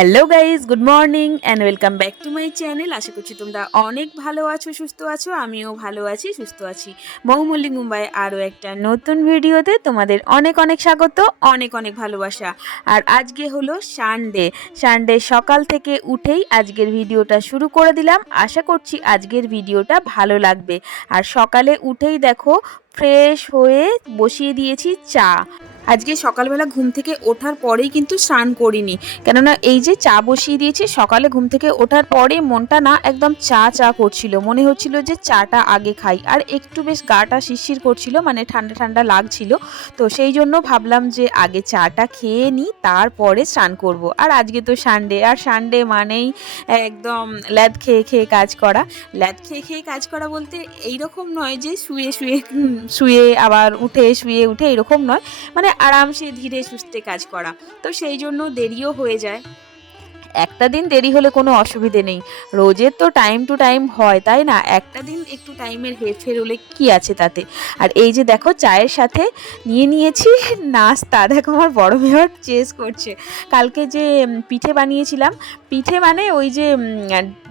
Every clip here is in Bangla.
Hello guys good morning and welcome back to my channel আশা করছি তোমরা অনেক ভালো আছো, সুস্থ আছো, আমিও ভালো আছি, সুস্থ আছি। মৌমল্লিক মুম্বাই আরও একটা নতুন ভিডিওতে তোমাদের অনেক অনেক স্বাগত, অনেক অনেক ভালোবাসা। আর আজকে হলো সানডে সানডে সকাল থেকে উঠেই আজকের ভিডিওটা শুরু করে দিলাম। আশা করছি আজকের ভিডিওটা ভালো লাগবে। আর সকালে উঠেই দেখো ফ্রেশ হয়ে বসিয়ে দিয়েছি চা। আজকে সকালবেলা ঘুম থেকে ওঠার পরেই কিন্তু স্নান করিনি। কেননা এই যে চা বসিয়ে দিয়েছি, সকালে ঘুম থেকে ওঠার পরে মনটা না একদম চা চা করছিল। মনে হচ্ছিল যে চাটা আগে খাই। আর একটু বেশ গাটা শিরশির করছিল মানে ঠান্ডা ঠান্ডা লাগছিল। তো সেই জন্য ভাবলাম যে আগে চাটা খেয়ে নিই তারপরে স্নান করব। আর আজকে তো সানডে, আর সানডে মানেই একদম ল্যাদ খেয়ে খেয়ে কাজ করা। ল্যাদ খেয়ে খেয়ে কাজ করা বলতে এইরকম নয় যে শুয়ে শুয়ে শুয়ে, আবার উঠে, শুয়ে, উঠে এরকম নয়। মানে আরামসে ধীরে সুস্থে কাজ করা। তো সেই জন্য দেরিও হয়ে যায়। একটা দিন দেরি হলে কোনো অসুবিধে নেই। রোজের তো টাইম টু টাইম হয়, তাই না? একটা দিন একটু টাইমের হেরফের হলে কি আছে তাতে? আর এই যে দেখো, চায়ের সাথে নিয়ে নিয়েছি নাস্তা। দেখো আমার বড় মেয়ের চেস করছে। কালকে যে পিঠে বানিয়েছিলাম, পিঠে মানে ওই যে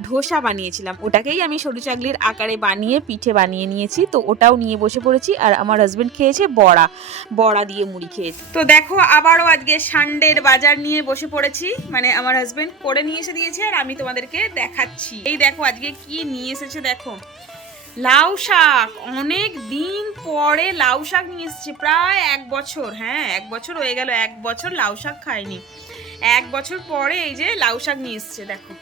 ধোসা বানিয়েছিলাম। ওটাকেই আমি সরু চাকলির আকারে বানিয়ে পিঠে বানিয়ে নিয়েছি। তো ওটাও নিয়ে বসে পড়েছি। আর আমার হাজবেন্ড খেয়েছে বড়া। বড়া দিয়ে মুড়ি খেয়েছি। তো দেখো, আবারও আজকে সানডের বাজার নিয়ে বসে পড়েছি। মানে আমার হাজবেন্ড করে নিয়ে এসে দিয়েছে আর আমি তোমাদেরকে দেখাচ্ছি। এই দেখো, আজকে কি নিয়ে এসেছে দেখো। লাউ শাক, অনেক দিন পরে লাউ শাক নিয়ে এসেছে, প্রায় এক বছর হ্যাঁ এক বছর হয়ে গেল, এক বছর লাউ শাক খায়নি এক বছর পরে এই যে লাউ শাক নিয়ে এসেছে, দেখো।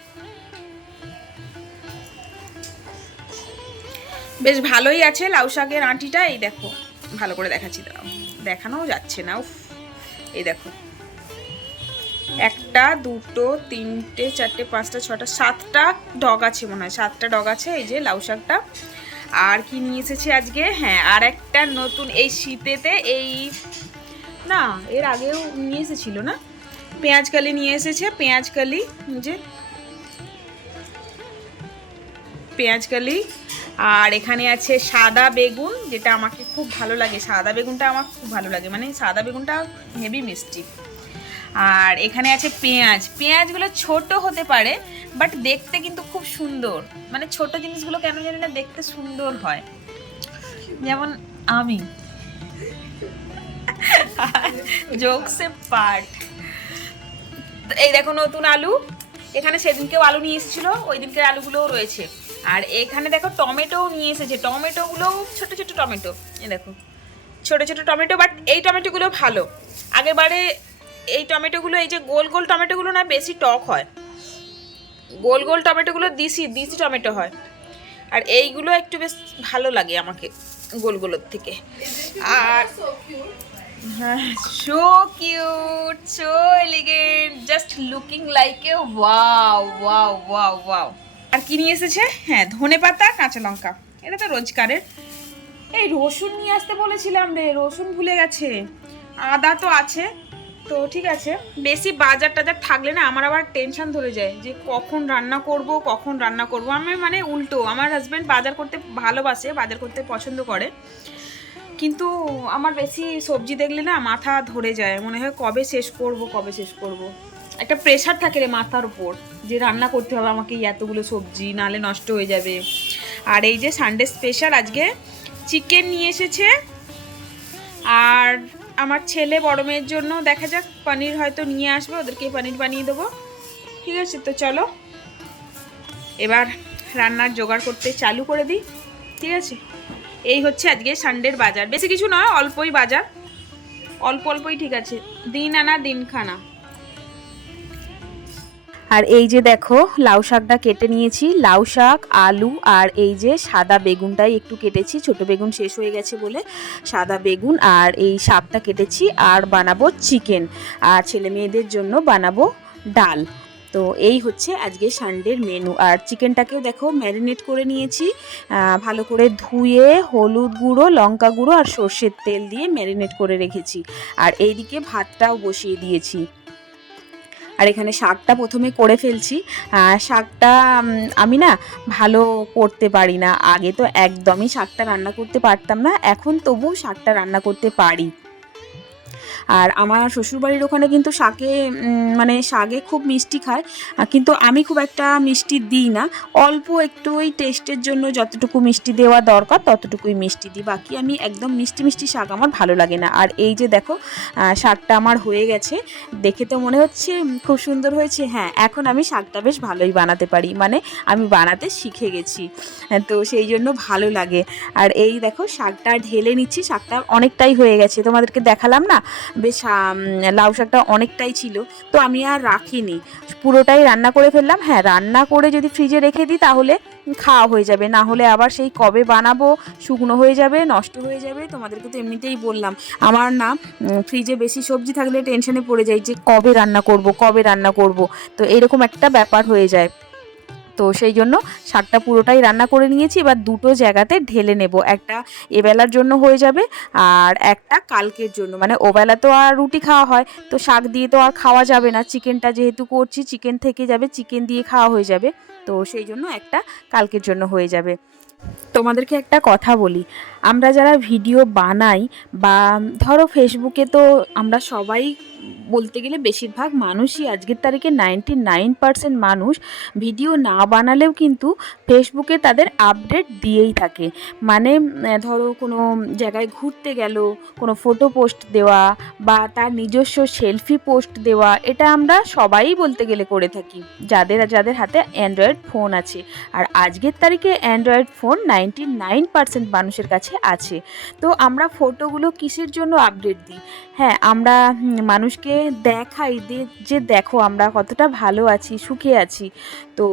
বেশ ভালোই আছে লাউ শাকের আঁটিটা, এই দেখো। ভালো করে দেখাচ্ছি দাঁড়াও দেখানোও যাচ্ছে না, উফ। এই দেখো। একটা, দুটো, তিনটে, চারটে, পাঁচটা, ছটা, সাতটা ডগ আছে মনে হয়। সাতটা ডগ আছে, এই যে লাউ শাকটা। আর কি নিয়ে এসেছে আজকে? হ্যাঁ আর একটা নতুন, এই শীতেতে এই, না, এর আগেও নিয়ে এসেছিল না? পেঁয়াজকালি নিয়ে এসেছে পেঁয়াজকালি যে পেঁয়াজকালি আর এখানে আছে সাদা বেগুন, যেটা আমাকে খুব ভালো লাগে। সাদা বেগুনটা আমার খুব ভালো লাগে। মানে সাদা বেগুনটা হেভি মিষ্টি। আর এখানে আছে পেঁয়াজ। পেঁয়াজগুলো ছোট হতে পারে বাট দেখতে কিন্তু খুব সুন্দর। মানে ছোট জিনিসগুলো কেন জানি না দেখতে সুন্দর হয়। যেমন আমি। জোকসে পার্ট এই দেখো নতুন আলু। এখানে সেদিনকেও আলু নিয়ে এসেছিল ওই দিনকের আলুগুলোও রয়েছে। আর এখানে দেখো টমেটোও নিয়ে এসেছে। টমেটোগুলোও ছোট ছোট টমেটো। এই দেখো। ছোট ছোট টমেটো বাট এই টমেটোগুলো ভালো। আগেরবারে এই টমেটোগুলো, এই যে গোল গোল টমেটোগুলো না বেশি টক হয়। গোল গোল টমেটোগুলো দিশি দিশি টমেটো হয়। আর এইগুলো একটু বেশ ভালো লাগে আমাকে গোলগুলোর থেকে। আর হ্যাঁ so cute so elegant just looking like a wow wow wow wow আর কি নিয়ে এসেছে? হ্যাঁ ধনে পাতা, কাঁচা লঙ্কা। এটা তো রোজকারের। এই রসুন নিয়ে আসতে বলেছিলাম রে, রসুন ভুলে গেছে। আদা তো আছে। তো ঠিক আছে, বেশি বাজার টাজার থাকলে না আমার আবার টেনশন ধরে যায় যে কখন রান্না করব, কখন রান্না করব। আমি মানে উল্টো, আমার হাজব্যান্ড বাজার করতে ভালোবাসে, বাজার করতে পছন্দ করে। কিন্তু আমার বেশি সবজি দেখলে না মাথা ধরে যায়। মনে হয় কবে শেষ করব, কবে শেষ করব। একটা প্রেশার থাকে রে মাথার উপর যে রান্না করতে হবে আমাকে এতগুলো সবজি, নালে নষ্ট হয়ে যাবে। আর এই যে সানডে স্পেশাল আজকে চিকেন নিয়ে এসেছে, আর আমার ছেলে বড় মেয়ের জন্য, দেখা যাক, পানির হয়তো নিয়ে আসবে, ওদেরকে পানির বানিয়ে দেবো। ঠিক আছে, তো চলো। এবার রান্নার জোগাড় করতে চালু করে দিই। ঠিক আছে? এই হচ্ছে আজকে সানডের বাজার। বেশি কিছু নয়, অল্পই বাজার। অল্প, অল্পই ঠিক আছে। দিন আনা দিন খানা আর এই যে দেখো, লাউ শাকটা কেটে নিয়েছি। লাউ শাক, আলু আর এই যে সাদা বেগুনটাই একটু কেটেছি। ছোট বেগুন শেষ হয়ে গেছে বলে সাদা বেগুন আর এই শাকটা কেটেছি আর বানাবো চিকেন আর ছেলে মেয়েদের জন্য বানাবো ডাল। তো এই হচ্ছে আজকে সানডের মেনু আর চিকেনটাকেও দেখো ম্যারিনেট করে নিয়েছি। ভালো করে ধুয়ে হলুদ গুঁড়ো, লঙ্কা গুঁড়ো আর সর্ষের তেল দিয়ে ম্যারিনেট করে রেখেছি। আর এইদিকে ভাতটাও বসিয়ে দিয়েছি। আর এখানে শাকটা প্রথমে করে ফেলছি। শাকটা আমি না ভালো করতে পারি না। আগে তো একদমই শাকটা রান্না করতে পারতাম না। এখন তবু শাকটা রান্না করতে পারি। আর আমার শ্বশুরবাড়ির ওখানে কিন্তু শাকে মানে শাকে খুব মিষ্টি খায় কিন্তু আমি খুব একটা মিষ্টি দিই না। অল্প একটু ওই টেস্টের জন্য যতটুকু মিষ্টি দেওয়া দরকার ততটুকুই মিষ্টি দিই। বাকি আমি একদম মিষ্টি মিষ্টি শাক আমার ভালো লাগে না। আর এই যে দেখো শাকটা আমার হয়ে গেছে। দেখে তো মনে হচ্ছে খুব সুন্দর হয়েছে। হ্যাঁ এখন আমি শাকটা বেশ ভালোই বানাতে পারি। মানে আমি বানাতে শিখে গেছি। হ্যাঁ, তো সেই জন্য ভালো লাগে। আর এই দেখো শাকটা ঢেলে নিচ্ছি। শাকটা অনেকটাই হয়ে গেছে। তোমাদেরকে দেখালাম না? বেশ লাউ শাকটা অনেকটাই ছিল। তো আমি আর রাখিনি। পুরোটাই রান্না করে ফেললাম। হ্যাঁ রান্না করে যদি ফ্রিজে রেখে দিই তাহলে খাওয়া হয়ে যাবে। না হলে আবার সেই কবে বানাবো, শুকনো হয়ে যাবে, নষ্ট হয়ে যাবে, তোমাদেরকে তো এমনিতেই বললাম। আমার না ফ্রিজে বেশি সবজি থাকলে টেনশনে পড়ে যাই যে কবে রান্না করব, কবে রান্না করব। তো এরকম একটা ব্যাপার হয়ে যায়। তো সেই জন্য শাকটা পুরোটাই রান্না করে নিয়েছি। এবার দুটো জায়গাতে ঢেলে নেব। একটা এবেলার জন্য হয়ে যাবে আর একটা কালকের জন্য। মানে ওবেলা তো আর রুটি খাওয়া হয়। তো শাক দিয়ে তো আর খাওয়া যাবে না। চিকেনটা যেহেতু করছি, চিকেন থেকে যাবে, চিকেন দিয়ে খাওয়া হয়ে যাবে। তো সেই জন্য একটা কালকের জন্য হয়ে যাবে। তোমাদেরকে একটা কথা বলি। আমরা যারা ভিডিও বানাই বা ধরো ফেসবুকে তো আমরা সবাই বলতে গেলে বেশিরভাগ মানুষই আজকের তারিখে নাইনটি নাইন পার্সেন্ট মানুষ ভিডিও না বানালেও কিন্তু ফেসবুকে তাদের আপডেট দিয়েই থাকে। মানে ধরো কোনো জায়গায় ঘুরতে গেল, কোনো ফটো পোস্ট দেওয়া বা তার নিজস্ব সেলফি পোস্ট দেওয়া, এটা আমরা সবাই বলতে গেলে করে থাকি। যাদের যাদের হাতে অ্যান্ড্রয়েড ফোন আছে। আর আজকের তারিখে android phone ninety nine percent মানুষের কাছে আছে। তো আমরা ফটোগুলো কিসের জন্য আপডেট দিই? হ্যাঁ আমরা মানুষকে দেখাই যে দেখো আমরা কতটা ভালো আছি, সুখে আছি। তো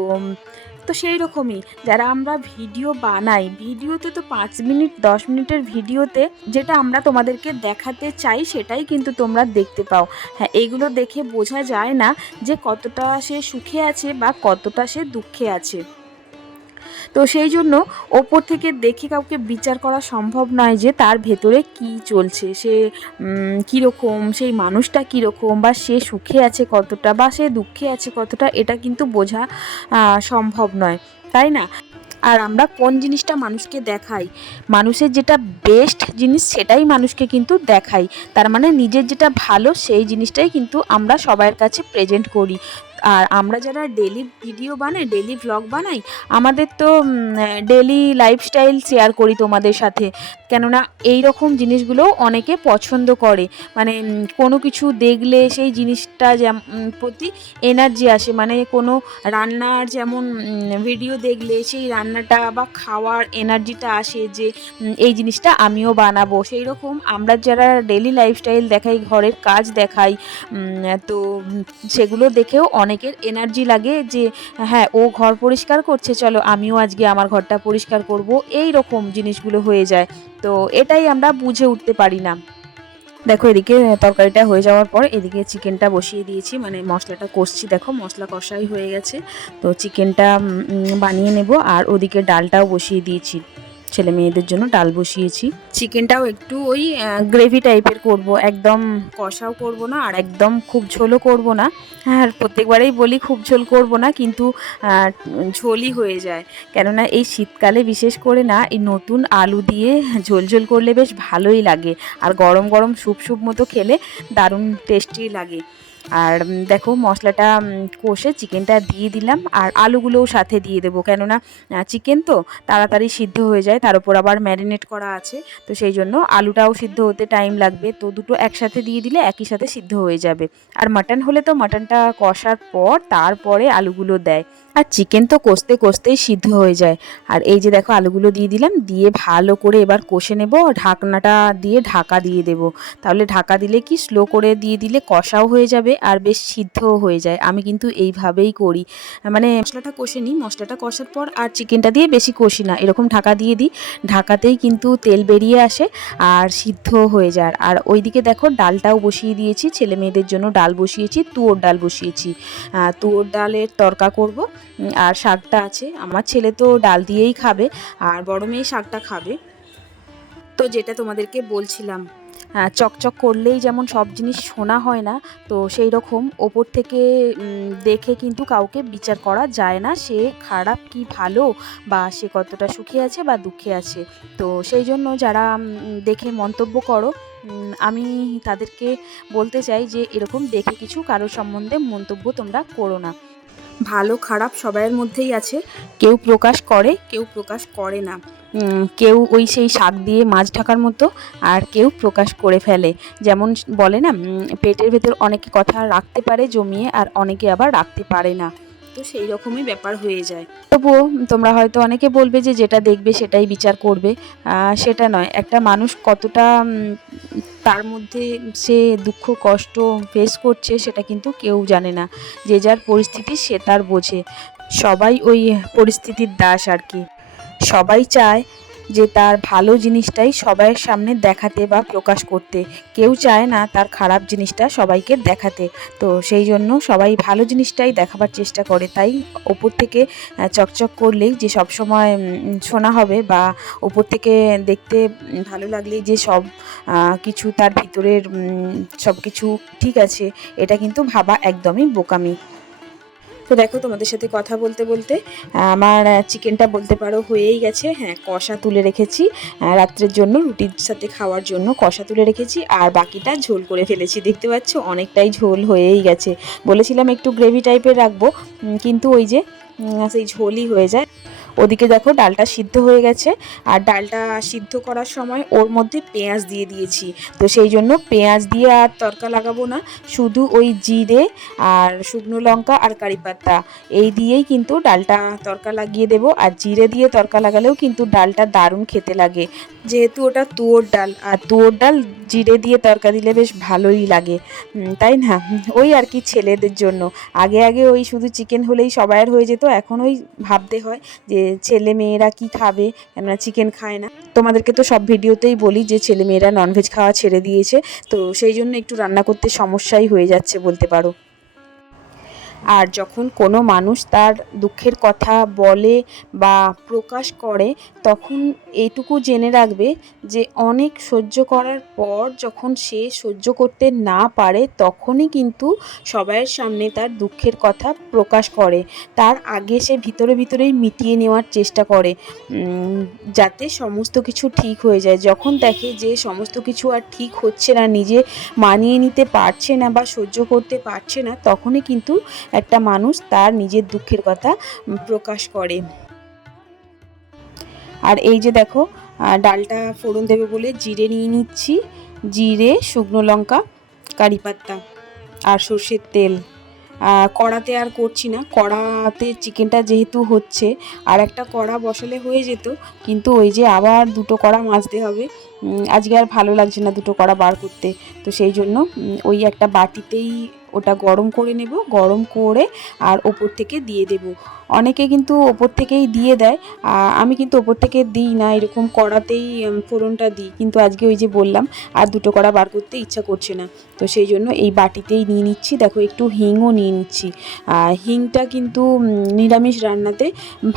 তো সেই রকমই, যারা আমরা ভিডিও বানাই, ভিডিওতে তো পাঁচ মিনিট, দশ মিনিটের ভিডিওতে যেটা আমরা তোমাদেরকে দেখাতে চাই সেটাই কিন্তু তোমরা দেখতে পাও। হ্যাঁ এইগুলো দেখে বোঝা যায় না যে কতটা সে সুখে আছে বা কতটা সে দুঃখে আছে। তো সেই জন্য ওপর থেকে দেখে কাউকে বিচার করা সম্ভব নয় যে তার ভেতরে কি চলছে। সে কীরকম, সেই মানুষটা কীরকম বা সে সুখে আছে কতটা বা সে দুঃখে আছে কতটা এটা কিন্তু বোঝা সম্ভব নয়। তাই না? আর আমরা কোন জিনিসটা মানুষকে দেখাই? মানুষের যেটা বেস্ট জিনিস সেটাই মানুষকে কিন্তু দেখাই। তার মানে নিজের যেটা ভালো সেই জিনিসটাই কিন্তু আমরা সবার কাছে প্রেজেন্ট করি। আর আমরা যারা ডেলি ভিডিও বানাই ডেলি ভ্লগ বানাই, আমাদের তো ডেলি লাইফস্টাইল শেয়ার করি তোমাদের সাথে। কেননা এই রকম জিনিসগুলো অনেকে পছন্দ করে। মানে কোনো কিছু দেখলে সেই জিনিসটা প্রতি এনার্জি আসে। মানে কোনো রান্নার যেমন ভিডিও দেখলে সেই রান্নাটা বা খাওয়ার এনার্জিটা আসে যে এই জিনিসটা আমিও বানাবো। সেই রকম আমরা যারা ডেলি লাইফস্টাইল দেখাই, ঘরের কাজ দেখাই তো সেগুলো দেখেও অনেকের এনার্জি লাগে যে হ্যাঁ ও ঘর পরিষ্কার করছে, চলো আমিও আজকে আমার ঘরটা পরিষ্কার করব। এই রকম জিনিসগুলো হয়ে যায়। তো এটাই আমরা বুঝে উঠতে পারি না। দেখো এদিকে তরকারিটা হয়ে যাওয়ার পর এদিকে চিকেনটা বসিয়ে দিয়েছি মানে মশলাটা কষছি। দেখো মশলা কষাই হয়ে গেছে, তো চিকেনটা বানিয়ে নেব। আর ওদিকে ডালটাও বসিয়ে দিয়েছি। ছেলে মেয়েদের জন্য ডাল বসিয়েছি। চিকেনটাও একটু ওই গ্রেভি টাইপের করব, একদম কষাও করব না আর একদম খুব ঝোলও করব না। আর প্রত্যেকবারেই বলি খুব ঝোল করব না, কিন্তু ঝোলই হয়ে যায়। কেননা এই শীতকালে বিশেষ করে না, এই নতুন আলু দিয়ে ঝোল ঝোল করলে বেশ ভালোই লাগে। আর গরম গরম স্যুপ স্যুপ মতো খেলে দারুণ টেস্টি লাগে। আর দেখো মশলাটা কষে চিকেনটা দিয়ে দিলাম আর আলুগুলোও সাথে দিয়ে দেবো। কেননা চিকেন তো তাড়াতাড়ি সিদ্ধ হয়ে যায়, তার উপর আবার ম্যারিনেট করা আছে। তো সেই জন্য আলুটাও সিদ্ধ হতে টাইম লাগবে। তো দুটো একসাথে দিয়ে দিলে একই সাথে সিদ্ধ হয়ে যাবে। আর মাটন হলে তো মাটনটা কষার পর তারপরে আলুগুলো দেয়। আর চিকেন তো কষতে কষতেই সিদ্ধ হয়ে যায়। আর এই যে দেখো আলুগুলো দিয়ে দিলাম, দিয়ে ভালো করে এবার কষে নেব ঢাকনাটা দিয়ে ঢাকা দিয়ে দেব। তাহলে ঢাকা দিলে কি স্লো করে দিয়ে দিলে কষাও হয়ে যাবে আর বেশ সিদ্ধও হয়ে যায়। আমি কিন্তু এইভাবেই করি। মানে মশলাটা কষে নিই, মশলাটা কষার পর আর চিকেনটা দিয়ে বেশি কষি না। এরকম ঢাকা দিয়ে দিই, ঢাকাতেই কিন্তু তেল বেরিয়ে আসে আর সিদ্ধ হয়ে যায়। আর ওইদিকে দেখো ডালটাও বসিয়ে দিয়েছি, ছেলে মেয়েদের জন্য ডাল বসিয়েছি, তুয়োর ডাল বসিয়েছি। তুয়োর ডালের তরকা করব। আর শাকটা আছে। আমার ছেলে তো ডাল দিয়েই খাবে আর বড় মেয়ে শাকটা খাবে। তো যেটা তোমাদেরকে বলছিলাম আহ, চকচক করলেই যেমন সব জিনিস শোনা হয় না তো সেই রকম ওপর থেকে দেখে কিন্তু কাউকে বিচার করা যায় না সে খারাপ কি ভালো বা সে কতটা সুখে আছে বা দুঃখে আছে। তো সেই জন্য যারা দেখে মন্তব্য করো আমি তাদেরকে বলতে চাই যে এরকম দেখে কিছু কারোর সম্বন্ধে মন্তব্য তোমরা করো না। ভালো খারাপ সবাইয়ের মধ্যেই আছে। কেউ প্রকাশ করে। কেউ প্রকাশ করে না। কেউ ওই সেই শাক দিয়ে মাছ ঢাকার মতো আর কেউ প্রকাশ করে ফেলে। যেমন বলে না পেটের ভেতর অনেকে কথা রাখতে পারে জমিয়ে আর অনেকে আবার রাখতে পারে না। তো সেই রকমই ব্যাপার হয়ে যায়। তবুও তোমরা হয়তো অনেকে বলবে যে যেটা দেখবে সেটাই বিচার করবে। সেটা নয়, একটা মানুষ কতটা তার মধ্যে সে দুঃখ, কষ্ট ফেস করছে সেটা কিন্তু কেউ জানে না। যে যার পরিস্থিতি সে তার বোঝে। সবাই ওই পরিস্থিতির দাস আর কি। সবাই চায় যে তার ভালো জিনিসটাই সবাইয়ের সামনে দেখাতে বা প্রকাশ করতে। কেউ চায় না তার খারাপ জিনিসটা সবাইকে দেখাতে। তো সেই জন্য সবাই ভালো জিনিসটাই দেখাবার চেষ্টা করে। তাই ওপর থেকে চকচক করলেই যে সব সময় শোনা হবে বা ওপর থেকে দেখতে ভালো লাগলেই যে সব কিছু তার ভিতরের সব কিছু ঠিক আছে, এটা কিন্তু ভাবা একদমই বোকামি। তো দেখো, তোমাদের সাথে কথা বলতে বলতে, আমার চিকেনটা বলতে পারো হয়েই গেছে। হ্যাঁ কষা তুলে রেখেছি। রাত্রের জন্য রুটির সাথে খাওয়ার জন্য কষা তুলে রেখেছি। আর বাকিটা ঝোল করে ফেলেছি, দেখতে পাচ্ছ? অনেকটাই ঝোল হয়েই গেছে। বলেছিলাম একটু গ্রেভি টাইপের রাখব কিন্তু ওই যে সেই ঝোলই হয়ে যায়। ওদিকে দেখো ডালটা সিদ্ধ হয়ে গেছে, আর ডালটা সিদ্ধ করার সময় ওর মধ্যে পেঁয়াজ দিয়ে দিয়েছি। তো সেই জন্য পেঁয়াজ দিয়ে আর তরকা লাগাবো না, শুধু ওই জিরে আর শুকনো লঙ্কা আর কারি পাতা। এই দিয়েই কিন্তু ডালটা তরকা লাগিয়ে দেবো, আর জিরে দিয়ে তরকা লাগালেও কিন্তু ডালটা দারুণ খেতে লাগে। যেহেতু ওটা তুয়োর ডাল, আর তুয়োর ডাল জিরে দিয়ে তরকা দিলে বেশ ভালোই লাগে। তাই না? ওই আর কি ছেলেদের জন্য। আগে আগে ওই শুধু চিকেন হলেই সবাইয়ের হয়ে যেত, এখন ওই ভাবতে হয় যে ছেলে মেয়েরা কি খাবে? আমরা চিকেন খায় না। তোমাদেরকে তো সব ভিডিওতেই বলি যে ছেলে মেয়েরা ননভেজ খাওয়া ছেড়ে দিয়েছে। তো সেই জন্য একটু রান্না করতে সমস্যাই হয়ে যাচ্ছে বলতে পারো। আর যখন কোনো মানুষ তার দুঃখের কথা বলে বা প্রকাশ করে, তখন এইটুকু জেনে রাখবে যে অনেক সহ্য করার পর যখন সে সহ্য করতে না পারে, তখনই কিন্তু সবাইয়ের সামনে তার দুঃখের কথা প্রকাশ করে। তার আগে সে ভিতরে ভিতরেই মিটিয়ে নেওয়ার চেষ্টা করে যাতে সমস্ত কিছু ঠিক হয়ে যায়। যখন দেখে যে সমস্ত কিছু আর ঠিক হচ্ছে না, নিজে মানিয়ে নিতে পারছে না বা সহ্য করতে পারছে না, তখনই কিন্তু একটা মানুষ তার নিজের দুঃখের কথা প্রকাশ করে। আর এই যে দেখো ডালটা ফোড়ন দেবে বলে জিরে নিয়ে নিচ্ছি। জিরে, শুকনো লঙ্কা, কারি পাত্তা আর সর্ষের তেল। কড়াতে আর করছি না। কড়াতে চিকেনটা যেহেতু হচ্ছে, আর একটা কড়া বসালে হয়ে যেত, কিন্তু ওই যে আবার দুটো কড়া মাজতে হবে। আজকে আর ভালো লাগছে না দুটো কড়া বার করতে। তো সেই জন্য ওই একটা বাটিতেই ওটা গরম করে নেব, গরম করে আর ওপর থেকে দিয়ে দেব। অনেকে কিন্তু ওপর থেকেই দিয়ে দেয় আমি কিন্তু ওপর থেকে দিই না, এরকম কড়াতেই ফোড়নটা দিই। কিন্তু আজকে ওই যে বললাম, আর দুটো কড়া বার করতে ইচ্ছা করছে না। তো সেই জন্য এই বাটিতেই নিয়ে নিচ্ছি। দেখো, একটু হিংও নিয়ে নিচ্ছি। আর হিংটা কিন্তু নিরামিষ রান্নাতে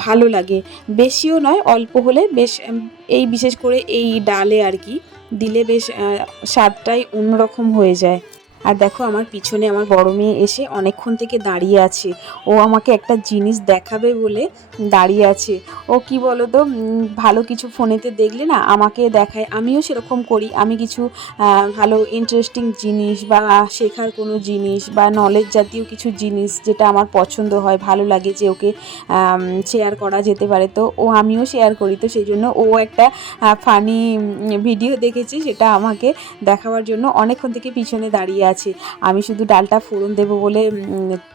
ভালো লাগে। বেশিও নয়, অল্প হলে বেশ এই বিশেষ করে এই ডালে আর কি, দিলে বেশ স্বাদটাই অন্যরকম হয়ে যায়। আর দেখো আমার পিছনে আমার বড় মেয়ে এসে অনেকক্ষণ থেকে দাঁড়িয়ে আছে। ও আমাকে একটা জিনিস দেখাবে বলে দাঁড়িয়ে আছে। ও কি বলো তো ভালো কিছু ফোনেতে দেখলে না আমাকে দেখায়। আমিও সেরকম করি। আমি কিছু ভালো ইন্টারেস্টিং জিনিস বা শেখার কোনো জিনিস বা নলেজ জাতীয় কিছু জিনিস যেটা আমার পছন্দ হয়, ভালো লাগে যে ওকে শেয়ার করা যেতে পারে। তো ও আমিও শেয়ার করি। তো সেই জন্য ও একটা ফানি ভিডিও দেখেছি সেটা আমাকে দেখাবার জন্য অনেকক্ষণ থেকে পিছনে দাঁড়িয়ে আছে। আমি শুধু ডালটা ফোড়ন দেবো বলে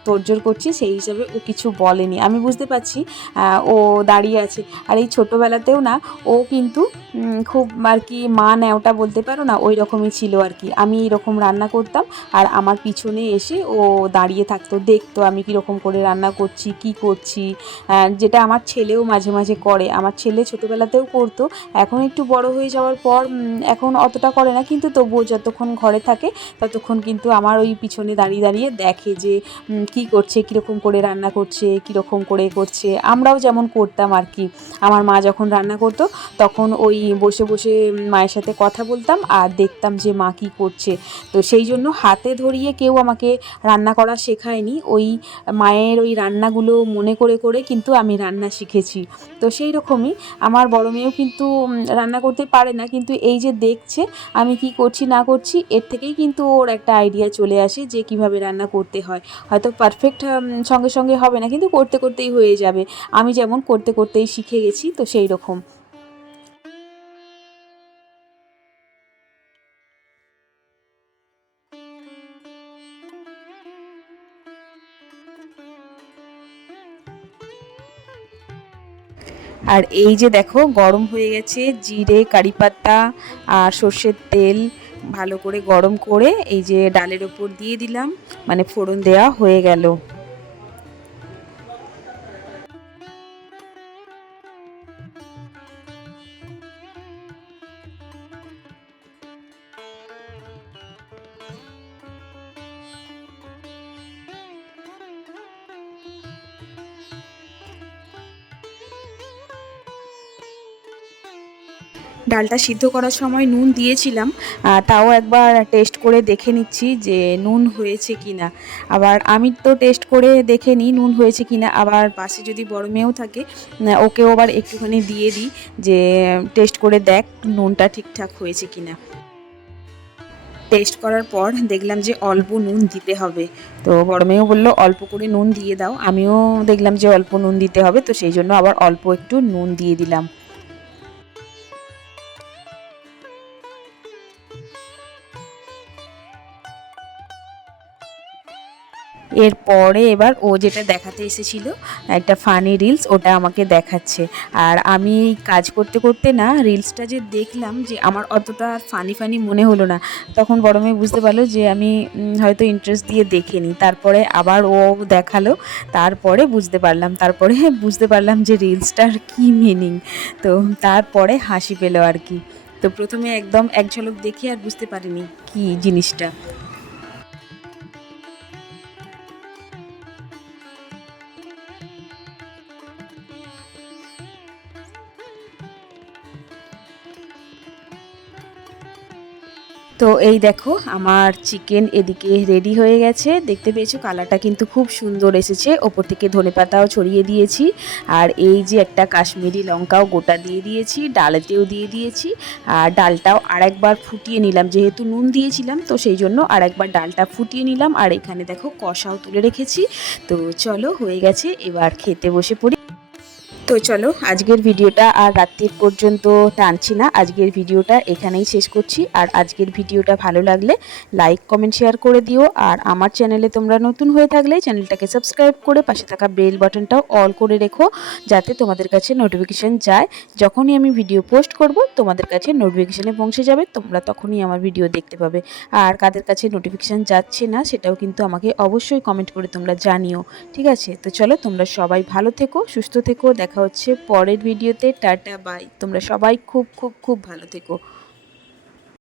তোড়জোড় করছি, সেই হিসাবে ও কিছু বলেনি। আমি বুঝতে পারছি ও দাঁড়িয়ে আছে। আর এই ছোটোবেলাতেও না, ও কিন্তু খুব আর কি মা ন্যাওটা বলতে পারো না, ওই রকমই ছিল আর কি। আমি এরকম রান্না করতাম আর আমার পিছনে এসে ও দাঁড়িয়ে থাকতো, দেখতো আমি কীরকম করে রান্না করছি, কি করছি। যেটা আমার ছেলেও মাঝে মাঝে করে। আমার ছেলে ছোটোবেলাতেও করতো, এখন একটু বড় হয়ে যাওয়ার পর এখন অতটা করে না, কিন্তু তবুও যতক্ষণ ঘরে থাকে, ততক্ষণ কিন্তু আমার ওই পিছনে দাঁড়িয়ে দাঁড়িয়ে দেখে যে কি করছে, কীরকম করে রান্না করছে, কীরকম করে করছে। আমরাও যেমন করতাম আর কি। আমার মা যখন রান্না করতো, তখন ওই বসে বসে মায়ের সাথে কথা বলতাম আর দেখতাম যে মা কী করছে। তো সেই জন্য হাতে ধরিয়ে কেউ আমাকে রান্না করা শেখায়নি। ওই মায়ের ওই রান্নাগুলো মনে করে করে কিন্তু আমি রান্না শিখেছি। তো সেই রকমই আমার বড় মেয়েও কিন্তু রান্না করতে পারে না। কিন্তু এই যে দেখছে, আমি কি করছি, না করছি, এর থেকেই কিন্তু ওর একটা আইডিয়া চলে আসে যে কীভাবে রান্না করতে হয়। হয়তো পারফেক্ট সঙ্গে সঙ্গে হবে না, কিন্তু করতে করতেই হয়ে যাবে। আমি যেমন করতে করতেই শিখে গেছি, তো সেই রকম। আর এই যে দেখো, গরম হয়ে গেছে, জিরে, কারি পাতা আর সর্ষের তেল। ভালো করে গরম করে এই যে ডালের ওপর দিয়ে দিলাম। মানে ফোড়ন দেওয়া হয়ে গেল। ডালটা সিদ্ধ করার সময় নুন দিয়েছিলাম তাও একবার টেস্ট করে দেখে নিচ্ছি যে নুন হয়েছে কি না আবার আমি তো টেস্ট করে দেখে নিই নুন হয়েছে কি না আবার পাশে যদি বড় মেয়েও থাকে ওকেও আবার একটুখানি দিয়ে দিই যে টেস্ট করে দেখ নুনটা ঠিকঠাক হয়েছে কি না টেস্ট করার পর দেখলাম যে অল্প নুন দিতে হবে। তো বড় মেয়েও বলল, অল্প করে নুন দিয়ে দাও। আমিও দেখলাম যে অল্প নুন দিতে হবে, তো সেই জন্য আবার অল্প একটু নুন দিয়ে দিলাম। এরপরে এবার ও যেটা দেখাতে এসেছিল, একটা ফানি রিলস ওটা আমাকে দেখাচ্ছে। আর আমি কাজ করতে করতে না রিলসটা যে দেখলাম যে আমার অতটা আর ফানি ফানি মনে হলো না, তখন বড় মেয়ে বুঝতে পারল যে আমি হয়তো ইন্টারেস্ট দিয়ে দেখিনি। তারপরে আবার ও দেখাল, তারপরে বুঝতে পারলাম, তারপরে বুঝতে পারলাম যে রিলসটার কী মিনিং তো তারপরে হাসি পেল আর কি। তো প্রথমে একদম এক ঝলক দেখে আর বুঝতে পারিনি কি জিনিসটা। তো এই দেখো, আমার চিকেন এদিকে রেডি হয়ে গেছে। দেখতে পেয়েছ কালারটা কিন্তু খুব সুন্দর এসেছে। ওপর থেকে ধনেপাতাও ছড়িয়ে দিয়েছি। আর এই যে একটা কাশ্মীরি লঙ্কাও গোটা দিয়ে দিয়েছি, ডালেতেও দিয়ে দিয়েছি। আর ডালটাও আরেকবার ফুটিয়ে নিলাম, যেহেতু নুন দিয়েছিলাম, তো সেই জন্য আরেকবার ডালটা ফুটিয়ে নিলাম। আর এখানে দেখো কষাও তুলে রেখেছি। তো চলো হয়ে গেছে, এবার খেতে বসে পড়ি। তো চলো, আজকের ভিডিওটা আর রাত্রির পর্যন্ত টানছি না। আজকের ভিডিওটা এখানেই শেষ করছি। আর আজকের ভিডিওটা ভালো লাগলে লাইক, কমেন্ট, শেয়ার করে দিও। আর আমার চ্যানেলে তোমরা নতুন হয়ে থাকলে চ্যানেলটাকে সাবস্ক্রাইব করে পাশে থাকা বেল বাটনটাও অল করে রেখো, যাতে তোমাদের কাছে নোটিফিকেশান যায়। যখনই আমি ভিডিও পোস্ট করব, তোমাদের কাছে নোটিফিকেশানে পৌঁছে যাবে। তোমরা তখনই আমার ভিডিও দেখতে পাবে। আর কাদের কাছে নোটিফিকেশান যাচ্ছে না, সেটাও কিন্তু আমাকে অবশ্যই কমেন্ট করে তোমরা জানিও। ঠিক আছে? তো চলো, তোমরা সবাই ভালো থেকো, সুস্থ থেকো, দেখা হচ্ছে পরের ভিডিওতে টাটা বাই তোমরা সবাই খুব খুব খুব ভালো থেকো।